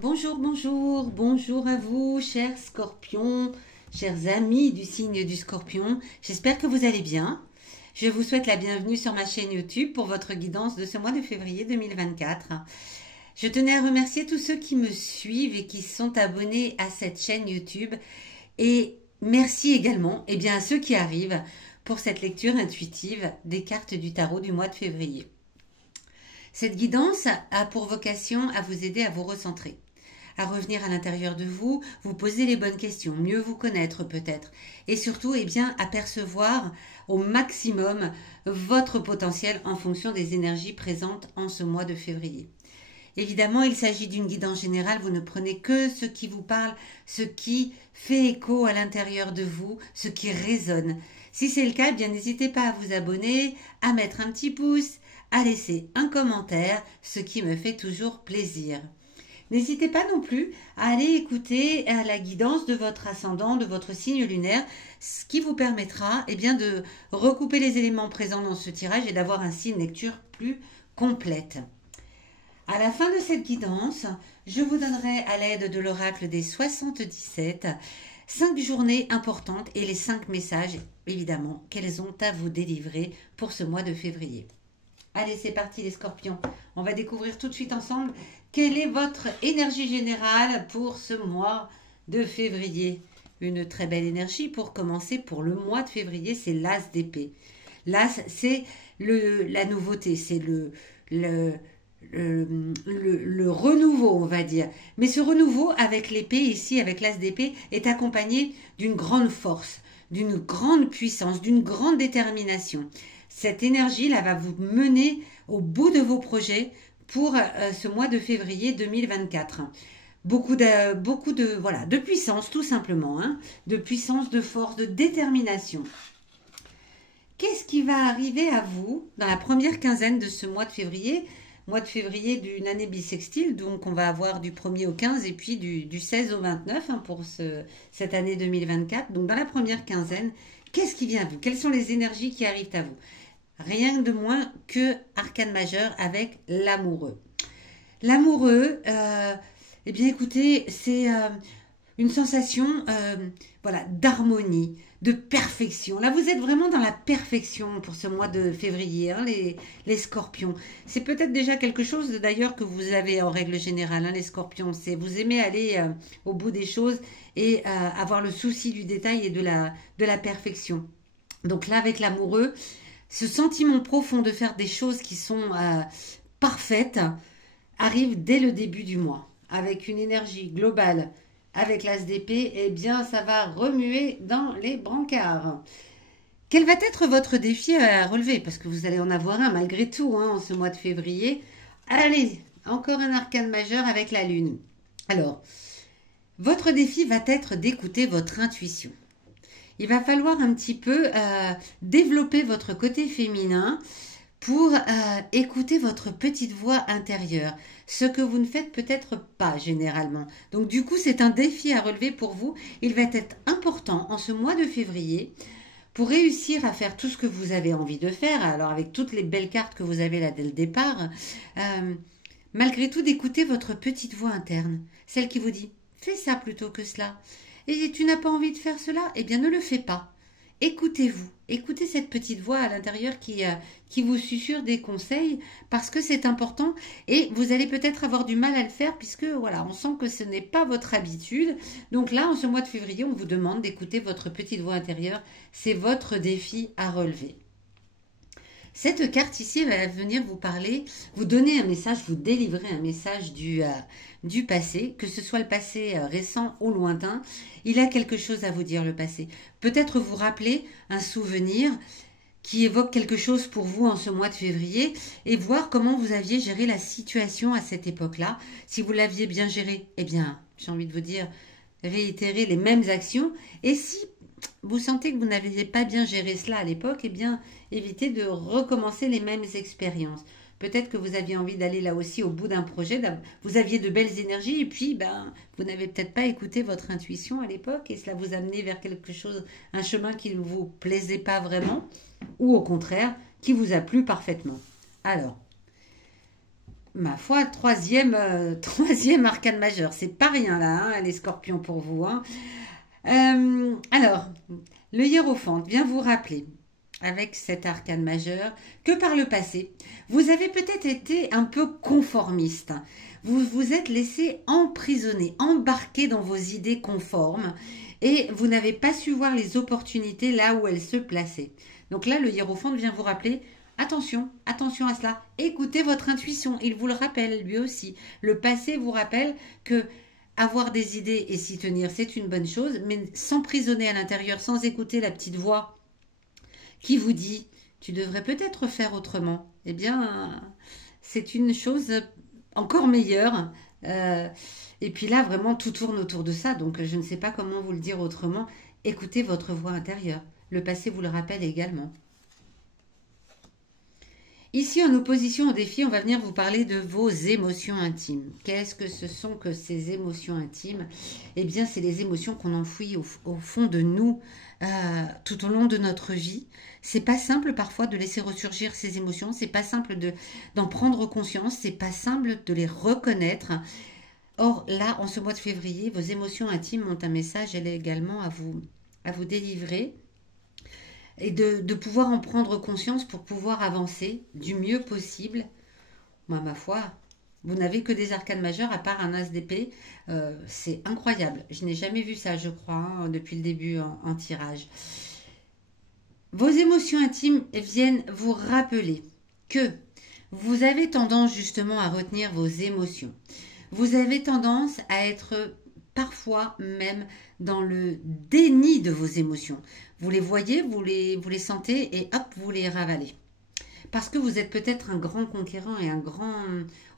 Bonjour, bonjour, bonjour à vous, chers scorpions, chers amis du signe du scorpion. J'espère que vous allez bien. Je vous souhaite la bienvenue sur ma chaîne YouTube pour votre guidance de ce mois de février 2024. Je tenais à remercier tous ceux qui me suivent et qui sont abonnés à cette chaîne YouTube. Et merci également à ceux qui arrivent pour cette lecture intuitive des cartes du tarot du mois de février. Cette guidance a pour vocation à vous aider à vous recentrer, à revenir à l'intérieur de vous, vous poser les bonnes questions, mieux vous connaître peut-être, et surtout à percevoir au maximum votre potentiel en fonction des énergies présentes en ce mois de février. Évidemment, il s'agit d'une guidance générale, vous ne prenez que ce qui vous parle, ce qui fait écho à l'intérieur de vous, ce qui résonne. Si c'est le cas, n'hésitez pas à vous abonner, à mettre un petit pouce, à laisser un commentaire, ce qui me fait toujours plaisir. N'hésitez pas non plus à aller écouter la guidance de votre ascendant, de votre signe lunaire, ce qui vous permettra de recouper les éléments présents dans ce tirage et d'avoir ainsi une lecture plus complète. À la fin de cette guidance, je vous donnerai à l'aide de l'oracle des 77 5 journées importantes et les 5 messages, évidemment, qu'elles ont à vous délivrer pour ce mois de février. Allez, c'est parti les scorpions. On va découvrir tout de suite ensemble quelle est votre énergie générale pour ce mois de février. Une très belle énergie pour commencer pour le mois de février, c'est l'as d'épée. L'as, c'est la nouveauté, c'est le renouveau, on va dire. Mais ce renouveau avec l'épée, ici, avec l'as d'épée, est accompagné d'une grande force, d'une grande puissance, d'une grande détermination. Cette énergie-là va vous mener au bout de vos projets pour ce mois de février 2024. Beaucoup de puissance, tout simplement, de puissance, de force, de détermination. Qu'est-ce qui va arriver à vous dans la première quinzaine de ce mois de février d'une année bissextile, donc on va avoir du 1er au 15 et puis du 16 au 29 pour cette année 2024. Donc dans la première quinzaine, qu'est-ce qui vient à vous? Quelles sont les énergies qui arrivent à vous? Rien de moins que arcane majeur avec l'amoureux. L'amoureux, écoutez, c'est une sensation d'harmonie, de perfection. Là, vous êtes vraiment dans la perfection pour ce mois de février, les scorpions. C'est peut-être déjà quelque chose d'ailleurs que vous avez en règle générale, les scorpions. C'est vous aimez aller au bout des choses et avoir le souci du détail et de la perfection. Donc là, avec l'amoureux, ce sentiment profond de faire des choses qui sont parfaites arrive dès le début du mois. Avec une énergie globale, avec l'as d'épée, ça va remuer dans les brancards. Quel va être votre défi à relever? Parce que vous allez en avoir un malgré tout en ce mois de février. Allez, encore un arcane majeur avec la lune. Alors, votre défi va être d'écouter votre intuition. Il va falloir un petit peu développer votre côté féminin pour écouter votre petite voix intérieure, ce que vous ne faites peut-être pas généralement. Donc du coup, c'est un défi à relever pour vous. Il va être important en ce mois de février pour réussir à faire tout ce que vous avez envie de faire. Alors avec toutes les belles cartes que vous avez là dès le départ, malgré tout d'écouter votre petite voix interne, celle qui vous dit « fais ça plutôt que cela ». Et tu n'as pas envie de faire cela? Ne le fais pas. Écoutez-vous. Écoutez cette petite voix à l'intérieur qui vous susurre des conseils parce que c'est important et vous allez peut-être avoir du mal à le faire puisque on sent que ce n'est pas votre habitude. Donc là, en ce mois de février, on vous demande d'écouter votre petite voix intérieure. C'est votre défi à relever. Cette carte ici va venir vous parler, vous donner un message, vous délivrer un message du passé, que ce soit le passé récent ou lointain. Il a quelque chose à vous dire, le passé. Peut-être vous rappeler un souvenir qui évoque quelque chose pour vous en ce mois de février et voir comment vous aviez géré la situation à cette époque-là. Si vous l'aviez bien géré, j'ai envie de vous dire, réitérer les mêmes actions. Et si vous sentez que vous n'aviez pas bien géré cela à l'époque, évitez de recommencer les mêmes expériences. Peut-être que vous aviez envie d'aller là aussi au bout d'un projet, vous aviez de belles énergies et puis vous n'avez peut-être pas écouté votre intuition à l'époque et cela vous a amené vers quelque chose, un chemin qui ne vous plaisait pas vraiment ou au contraire qui vous a plu parfaitement. Alors, Ma foi, troisième, troisième arcane majeur. C'est pas rien là, hein, les scorpions pour vous. Hein. Alors, le hiérophante vient vous rappeler, avec cet arcane majeur, que par le passé, vous avez peut-être été un peu conformiste. Vous vous êtes laissé emprisonner, embarquer dans vos idées conformes et vous n'avez pas su voir les opportunités là où elles se plaçaient. Donc là, le hiérophante vient vous rappeler, attention, attention à cela. Écoutez votre intuition, il vous le rappelle lui aussi. Le passé vous rappelle que avoir des idées et s'y tenir, c'est une bonne chose, mais s'emprisonner à l'intérieur sans écouter la petite voix qui vous dit tu devrais peut-être faire autrement, eh bien, c'est une chose encore meilleure. Et puis là, vraiment, tout tourne autour de ça. Donc, je ne sais pas comment vous le dire autrement. Écoutez votre voix intérieure. Le passé vous le rappelle également. Ici, en opposition au défi, on va venir vous parler de vos émotions intimes. Qu'est-ce que ce sont que ces émotions intimes? Eh bien, c'est les émotions qu'on enfouit au fond de nous tout au long de notre vie. C'est pas simple parfois de laisser ressurgir ces émotions. C'est pas simple d'en prendre conscience. C'est pas simple de les reconnaître. Or, là, en ce mois de février, vos émotions intimes ont un message, elle est également à vous délivrer et de pouvoir en prendre conscience pour pouvoir avancer du mieux possible. Moi, ma foi, vous n'avez que des arcanes majeures à part un as d'épée. C'est incroyable. Je n'ai jamais vu ça, je crois, hein, depuis le début en tirage. Vos émotions intimes viennent vous rappeler que vous avez tendance justement à retenir vos émotions. Vous avez tendance à être parfois même dans le déni de vos émotions. Vous les voyez, vous les sentez et hop, vous les ravalez. Parce que vous êtes peut-être un grand conquérant et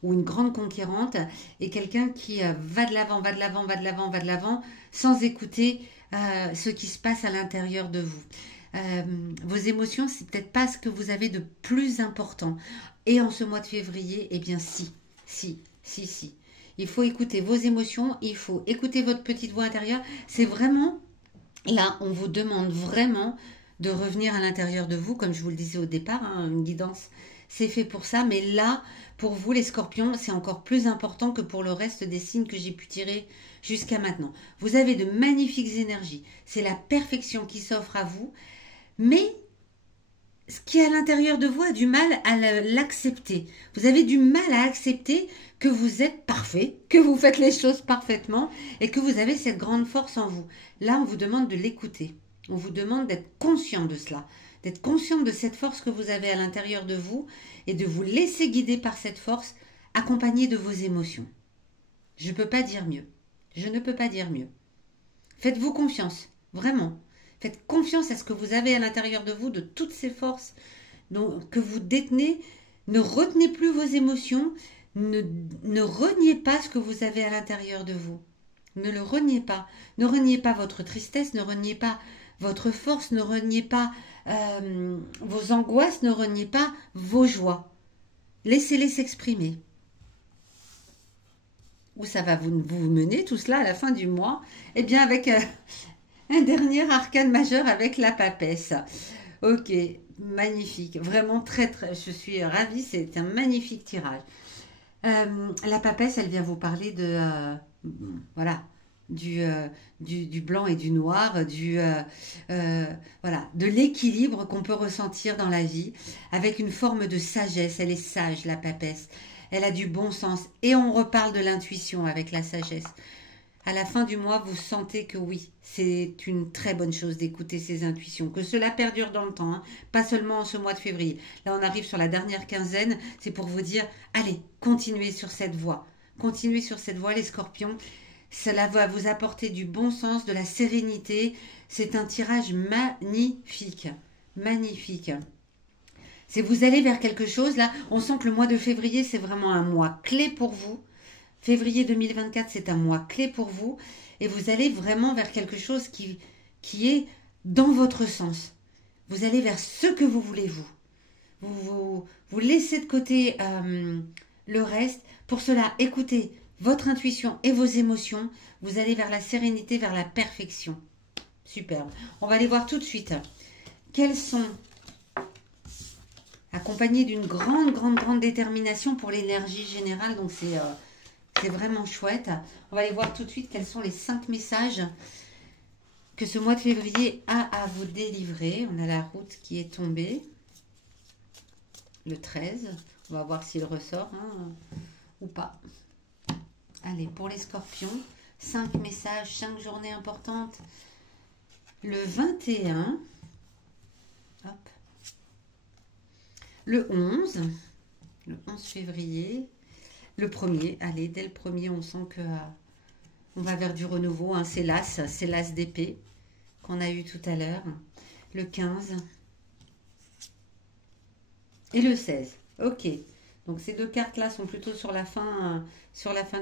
ou une grande conquérante et quelqu'un qui va de l'avant, va de l'avant, va de l'avant, va de l'avant sans écouter ce qui se passe à l'intérieur de vous. Vos émotions, c'est peut-être pas ce que vous avez de plus important. Et en ce mois de février, eh bien si. Il faut écouter vos émotions, il faut écouter votre petite voix intérieure. C'est vraiment, là, on vous demande vraiment de revenir à l'intérieur de vous, comme je vous le disais au départ, hein, une guidance, c'est fait pour ça. Mais là, pour vous, les scorpions, c'est encore plus important que pour le reste des signes que j'ai pu tirer jusqu'à maintenant. Vous avez de magnifiques énergies. C'est la perfection qui s'offre à vous. Mais ce qui est à l'intérieur de vous a du mal à l'accepter. Vous avez du mal à accepter que vous êtes parfait, que vous faites les choses parfaitement et que vous avez cette grande force en vous. Là, on vous demande de l'écouter. On vous demande d'être conscient de cela, d'être conscient de cette force que vous avez à l'intérieur de vous et de vous laisser guider par cette force accompagnée de vos émotions. Je ne peux pas dire mieux. Je ne peux pas dire mieux. Faites-vous confiance, vraiment. Faites confiance à ce que vous avez à l'intérieur de vous, de toutes ces forces que vous détenez. Ne retenez plus vos émotions. Ne reniez pas ce que vous avez à l'intérieur de vous. Ne le reniez pas. Ne reniez pas votre tristesse, ne reniez pas votre force, ne reniez pas vos angoisses, ne reniez pas vos joies. Laissez-les s'exprimer. Où ça va vous mener tout cela à la fin du mois? Eh bien avec un dernier arcane majeur avec la papesse. Ok, magnifique. Vraiment très, je suis ravie. C'est un magnifique tirage. La papesse, elle vient vous parler de... voilà. Du blanc et du noir, voilà, de l'équilibre qu'on peut ressentir dans la vie, avec une forme de sagesse. Elle est sage, la papesse. Elle a du bon sens. Et on reparle de l'intuition avec la sagesse. À la fin du mois, vous sentez que oui, c'est une très bonne chose d'écouter ses intuitions, que cela perdure dans le temps, hein, pas seulement en ce mois de février. Là, on arrive sur la dernière quinzaine, c'est pour vous dire, allez, continuez sur cette voie. Continuez sur cette voie, les scorpions. Cela va vous apporter du bon sens, de la sérénité. C'est un tirage magnifique. Magnifique. Vous allez vers quelque chose, là, on sent que le mois de février, c'est vraiment un mois clé pour vous. Février 2024, c'est un mois clé pour vous. Et vous allez vraiment vers quelque chose qui est dans votre sens. Vous allez vers ce que vous voulez, vous. Vous laissez de côté le reste. Pour cela, écoutez votre intuition et vos émotions. Vous allez vers la sérénité, vers la perfection. Superbe. On va aller voir tout de suite. Quels sont... accompagné d'une grande, grande, grande détermination pour l'énergie générale. Donc, c'est vraiment chouette. On va aller voir tout de suite quels sont les 5 messages que ce mois de février a à vous délivrer. On a la route qui est tombée. Le 13. On va voir s'il ressort ou pas. Allez, pour les scorpions, 5 messages, 5 journées importantes. Le 21. Hop. Le 11 février. Le 1er, allez, dès le 1er, on sent que on va vers du renouveau. Hein, c'est l'as d'épée qu'on a eu tout à l'heure. Le 15 et le 16. Ok. Donc ces deux cartes-là sont plutôt sur la fin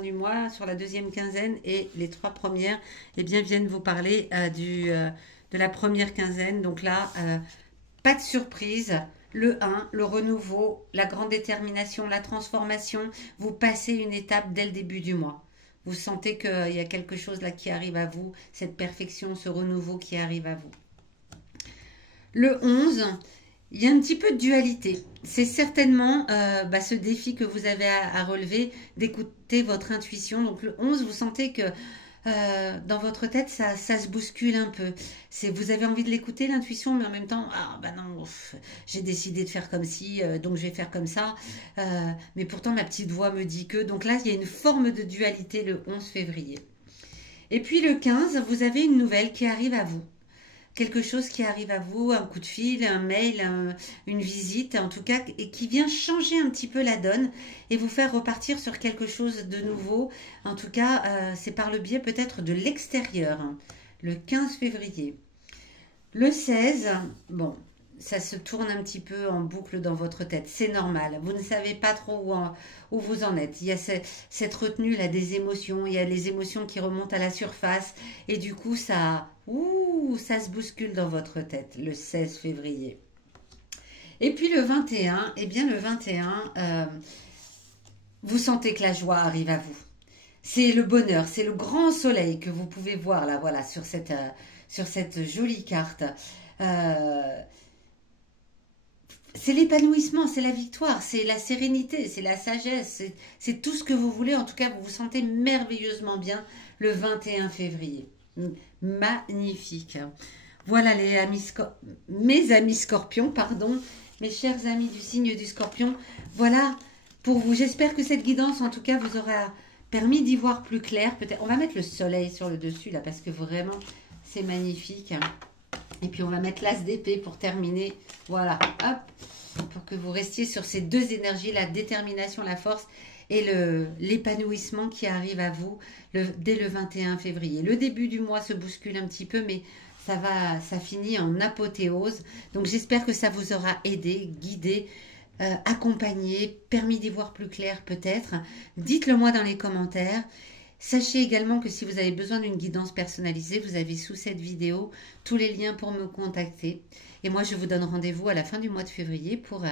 du mois, sur la deuxième quinzaine, et les 3 premières, eh bien, viennent vous parler de la première quinzaine. Donc là, pas de surprise. Le 1, le renouveau, la grande détermination, la transformation. Vous passez une étape dès le début du mois. Vous sentez qu'il y a quelque chose là qui arrive à vous, cette perfection, ce renouveau qui arrive à vous. Le 11, il y a un petit peu de dualité. C'est certainement ce défi que vous avez à relever, d'écouter votre intuition. Donc le 11, vous sentez que dans votre tête, ça se bouscule un peu. Vous avez envie de l'écouter, l'intuition, mais en même temps, non, j'ai décidé de faire comme ci, donc je vais faire comme ça. Mais pourtant, ma petite voix me dit que... Donc là, il y a une forme de dualité le 11 février. Et puis le 15, vous avez une nouvelle qui arrive à vous. Quelque chose qui arrive à vous, un coup de fil, un mail, une visite, en tout cas, et qui vient changer un petit peu la donne et vous faire repartir sur quelque chose de nouveau. En tout cas, c'est par le biais peut-être de l'extérieur, hein, le 15 février. Le 16, bon, ça se tourne un petit peu en boucle dans votre tête, c'est normal. Vous ne savez pas trop où vous en êtes. Il y a cette retenue là des émotions, il y a les émotions qui remontent à la surface et du coup ça se bouscule dans votre tête le 16 février. Et puis le 21, eh bien le 21, vous sentez que la joie arrive à vous. C'est le bonheur, c'est le grand soleil que vous pouvez voir là, voilà, sur cette jolie carte. C'est l'épanouissement, c'est la victoire, c'est la sérénité, c'est la sagesse, c'est tout ce que vous voulez. En tout cas, vous vous sentez merveilleusement bien le 21 février. Magnifique. Voilà mes amis scorpions, pardon, mes chers amis du signe du scorpion. Voilà pour vous. J'espère que cette guidance, en tout cas, vous aura permis d'y voir plus clair. Peut-être, on va mettre le soleil sur le dessus, là, parce que vraiment, c'est magnifique. Et puis, on va mettre l'as d'épée pour terminer. Voilà, hop, pour que vous restiez sur ces deux énergies, la détermination, la force et l'épanouissement qui arrive à vous dès le 21 février. Le début du mois se bouscule un petit peu, mais ça finit en apothéose. Donc, j'espère que ça vous aura aidé, guidé, accompagné, permis d'y voir plus clair peut-être. Dites-le moi dans les commentaires. Sachez également que si vous avez besoin d'une guidance personnalisée, vous avez sous cette vidéo tous les liens pour me contacter. Et moi, je vous donne rendez-vous à la fin du mois de février pour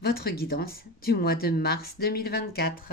votre guidance du mois de mars 2024.